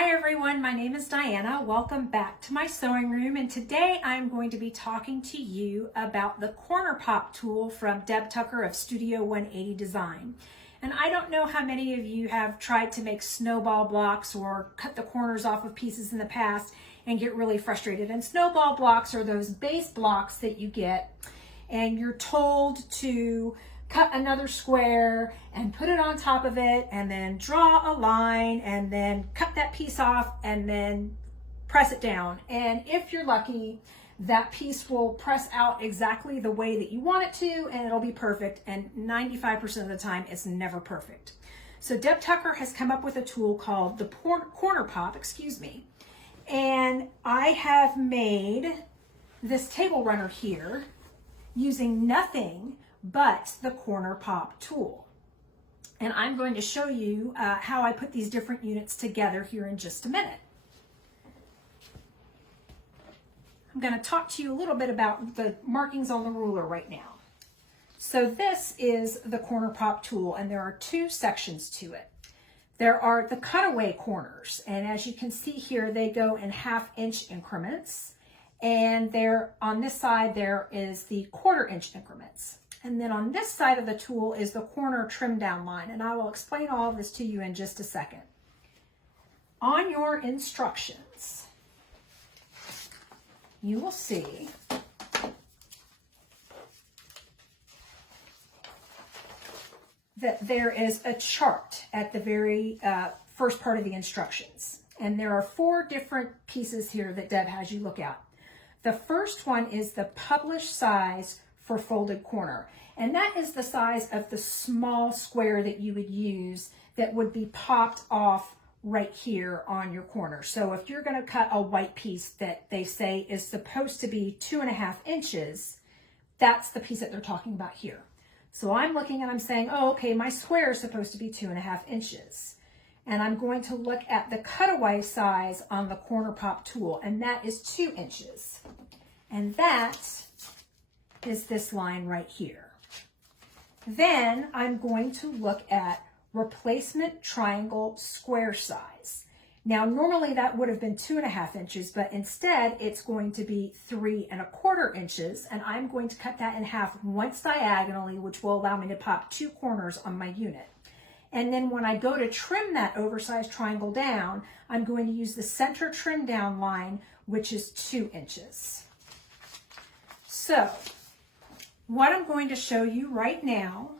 Hi everyone, my name is Diana. Welcome back to my sewing room, and today I'm going to be talking to you about the corner pop tool from Deb Tucker of Studio 180 Design. And I don't know how many of you have tried to make snowball blocks or cut the corners off of pieces in the past and get really frustrated. And snowball blocks are those base blocks that you get and you're told to cut another square and put it on top of it and then draw a line and then cut that piece off and then press it down. And if you're lucky, that piece will press out exactly the way that you want it to and it'll be perfect. And 95% of the time, it's never perfect. So Deb Tucker has come up with a tool called the corner pop, and I have made this table runner here using nothing but the corner pop tool. And I'm going to show you how I put these different units together here in just a minute. I'm going to talk to you a little bit about the markings on the ruler right now. So this is the corner pop tool, and there are two sections to it. There are the cutaway corners, and as you can see here, they go in 1/2 inch increments. And there on this side, there is the 1/4 inch increments. And then on this side of the tool is the corner trim down line. And I will explain all of this to you in just a second. On your instructions, you will see that there is a chart at the very first part of the instructions. And there are 4 different pieces here that Deb has you look at. The first one is the published size for folded corner. And that is the size of the small square that you would use that would be popped off right here on your corner. So if you're going to cut a white piece that they say is supposed to be 2.5 inches, that's the piece that they're talking about here. So I'm looking and I'm saying, oh, okay, my square is supposed to be 2.5 inches. And I'm going to look at the cutaway size on the corner pop tool, and that is 2 inches. And that is this line right here. Then I'm going to look at replacement triangle square size. Now, normally that would have been 2.5 inches, but instead it's going to be 3.25 inches, and I'm going to cut that in half once diagonally, which will allow me to pop 2 corners on my unit. And then when I go to trim that oversized triangle down, I'm going to use the center trim down line, which is 2 inches. So what I'm going to show you right now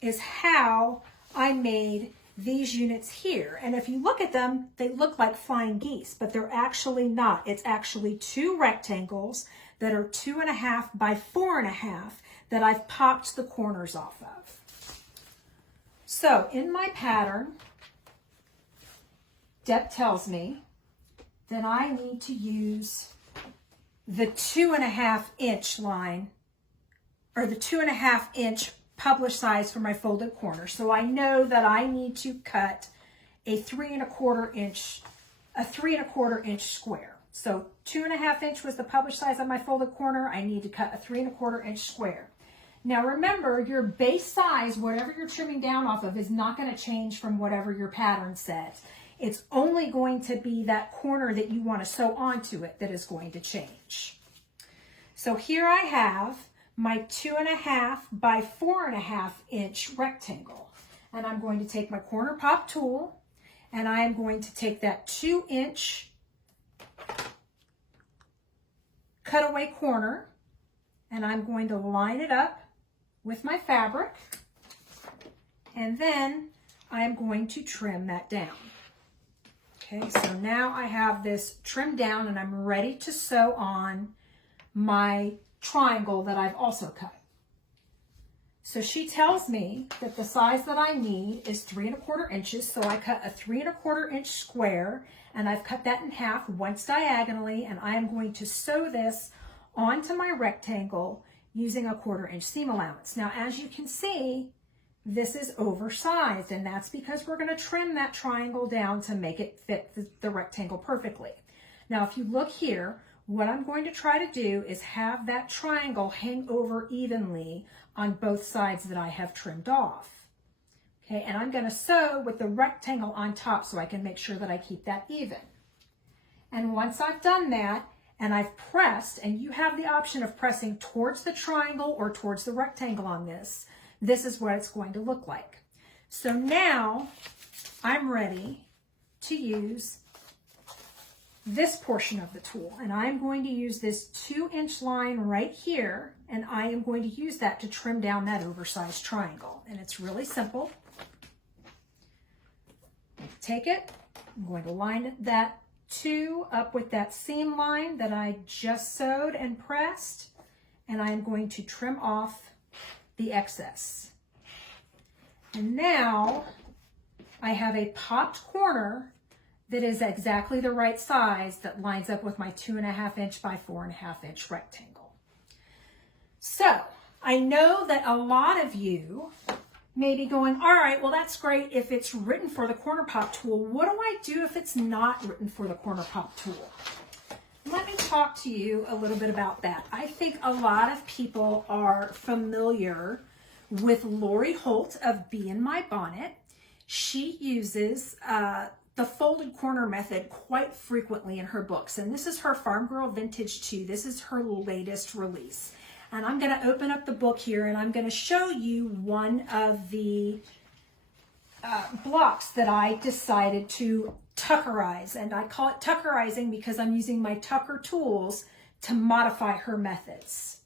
is how I made these units here. And if you look at them, they look like flying geese, but they're actually not. It's actually 2 rectangles that are 2.5 by 4.5 that I've popped the corners off of. So in my pattern, Deb tells me that I need to use the 2.5 inch line, or the 2.5 inch published size for my folded corner. So I know that I need to cut a 3.25 inch square. So 2.5 inch was the published size of my folded corner. I need to cut a 3.25 inch square. Now remember, your base size, whatever you're trimming down off of, is not going to change from whatever your pattern says. It's only going to be that corner that you want to sew onto it that is going to change. So here I have my 2.5 by 4.5 inch rectangle. And I'm going to take my corner pop tool and I am going to take that 2 inch cutaway corner and I'm going to line it up with my fabric, and then I'm going to trim that down. Okay, so now I have this trimmed down and I'm ready to sew on my triangle that I've also cut. So she tells me that the size that I need is 3.25 inches, so I cut a 3.25 inch square and I've cut that in half once diagonally, and I am going to sew this onto my rectangle using a 1/4 inch seam allowance. Now, as you can see, this is oversized, and that's because we're going to trim that triangle down to make it fit the rectangle perfectly. Now, if you look here, what I'm going to try to do is have that triangle hang over evenly on both sides that I have trimmed off. Okay, and I'm going to sew with the rectangle on top so I can make sure that I keep that even. And once I've done that, and I've pressed, and you have the option of pressing towards the triangle or towards the rectangle on this, this is what it's going to look like. So now I'm ready to use this portion of the tool, and I'm going to use this 2-inch line right here, and I am going to use that to trim down that oversized triangle. And it's really simple. Take it, I'm going to line that 2 up with that seam line that I just sewed and pressed, and I'm going to trim off the excess. And now I have a popped corner that is exactly the right size that lines up with my 2.5 inch by 4.5 inch rectangle. So I know that a lot of you may be going, all right, well, that's great if it's written for the corner pop tool. What do I do if it's not written for the corner pop tool? Let me talk to you a little bit about that. I think a lot of people are familiar with Lori Holt of Bee in My Bonnet. She uses the folded corner method quite frequently in her books. And this is her Farm Girl Vintage 2. This is her latest release. And I'm going to open up the book here and I'm going to show you one of the blocks that I decided to tuckerize. And I call it tuckerizing because I'm using my tucker tools to modify her methods.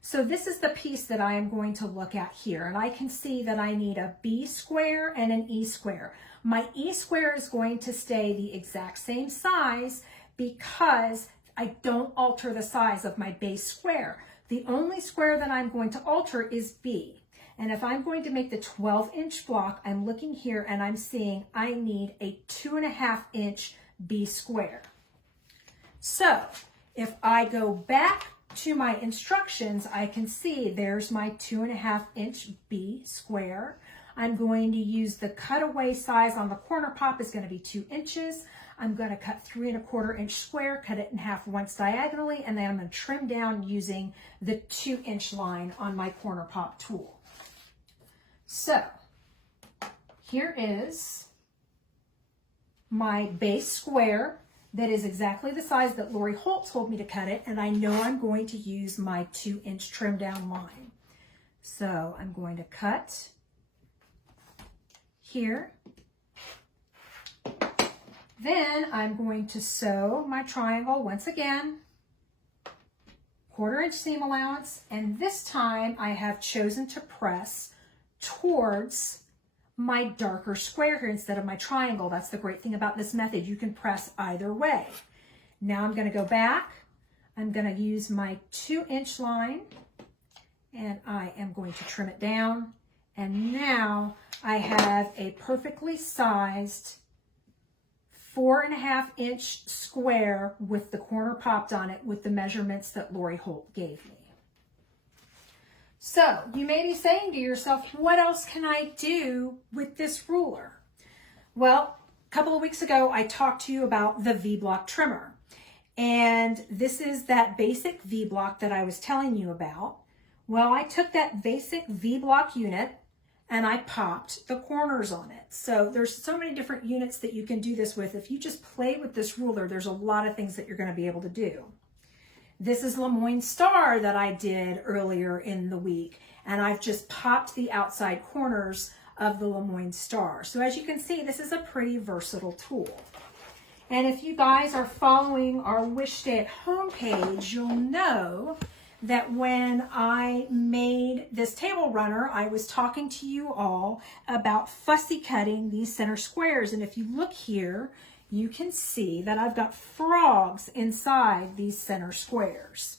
So this is the piece that I am going to look at here. And I can see that I need a B square and an E square. My E square is going to stay the exact same size because I don't alter the size of my base square. The only square that I'm going to alter is B. And if I'm going to make the 12-inch block, I'm looking here and I'm seeing I need a 2.5 inch B square. So if I go back to my instructions, I can see there's my 2.5 inch B square. I'm going to use the cutaway size on the corner pop is going to be 2 inches. I'm going to cut 3¼ inch square, cut it in half once diagonally, and then I'm going to trim down using the 2-inch line on my corner pop tool. So here is my base square that is exactly the size that Lori Holt told me to cut it, and I know I'm going to use my 2-inch trim down line. So I'm going to cut here. Then I'm going to sew my triangle once again, 1/4 inch seam allowance, and this time I have chosen to press towards my darker square here instead of my triangle. That's the great thing about this method. You can press either way. Now I'm going to go back. I'm going to use my 2-inch line and I am going to trim it down. And now I have a perfectly sized 4.5 inch square with the corner popped on it with the measurements that Lori Holt gave me. So you may be saying to yourself, what else can I do with this ruler? Well, a couple of weeks ago, I talked to you about the V-block trimmer. And this is that basic V-block that I was telling you about. Well, I took that basic V-block unit and I popped the corners on it. So there's so many different units that you can do this with. If you just play with this ruler, there's a lot of things that you're going to be able to do. This is Lemoyne Star that I did earlier in the week, and I've just popped the outside corners of the Lemoyne Star. So as you can see, this is a pretty versatile tool. And if you guys are following our Wish Stay at Home page, you'll know that when I made this table runner, I was talking to you all about fussy cutting these center squares. And if you look here, you can see that I've got frogs inside these center squares.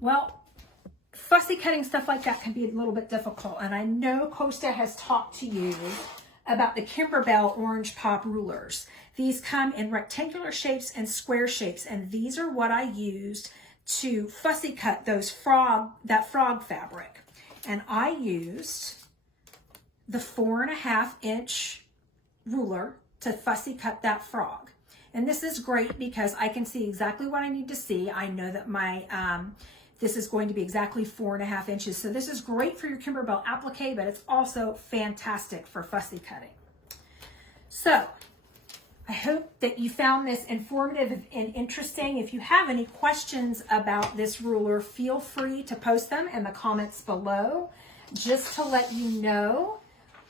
Well, fussy cutting stuff like that can be a little bit difficult. And I know Costa has talked to you about the Kimberbell orange pop rulers. These come in rectangular shapes and square shapes. And these are what I used to fussy cut that frog fabric. And I used the 4.5 inch ruler to fussy cut that frog. And this is great because I can see exactly what I need to see. I know that my this is going to be exactly 4.5 inches. So this is great for your Kimberbell applique, but it's also fantastic for fussy cutting. So I hope that you found this informative and interesting. If you have any questions about this ruler, feel free to post them in the comments below. Just to let you know,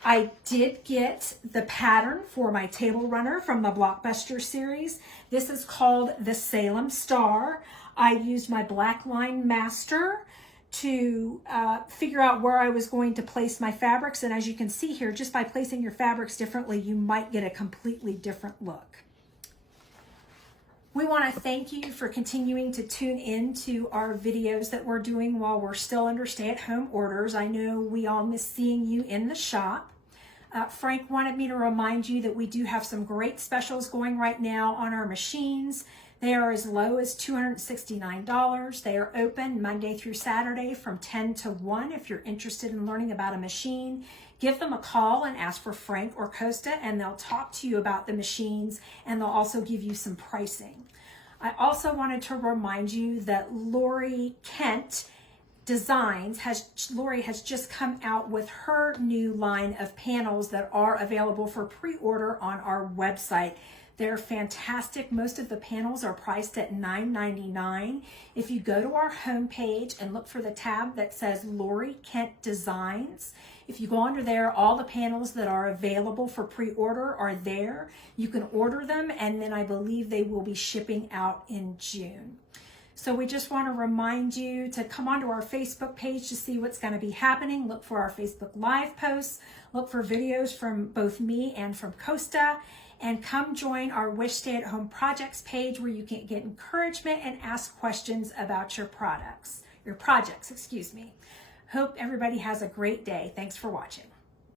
I did get the pattern for my table runner from the Blockbuster series. This is called the Salem Star. I used my black line master to figure out where I was going to place my fabrics. And as you can see here, just by placing your fabrics differently, you might get a completely different look. We want to thank you for continuing to tune in to our videos that we're doing while we're still under stay-at-home orders. I know we all miss seeing you in the shop. Frank wanted me to remind you that we do have some great specials going right now on our machines. They are as low as $269. They are open Monday through Saturday from 10 to 1. If you're interested in learning about a machine, give them a call and ask for Frank or Costa, and they'll talk to you about the machines, and they'll also give you some pricing. I also wanted to remind you that Lori Kent Lori has just come out with her new line of panels that are available for pre-order on our website. They're fantastic. Most of the panels are priced at $9.99. If you go to our homepage and look for the tab that says Lori Kent Designs, if you go under there, all the panels that are available for pre-order are there. You can order them, and then I believe they will be shipping out in June. So we just want to remind you to come onto our Facebook page to see what's going to be happening. Look for our Facebook Live posts. Look for videos from both me and from Costa. And come join our Wish Stay at Home Projects page where you can get encouragement and ask questions about your projects, excuse me. Hope everybody has a great day. Thanks for watching.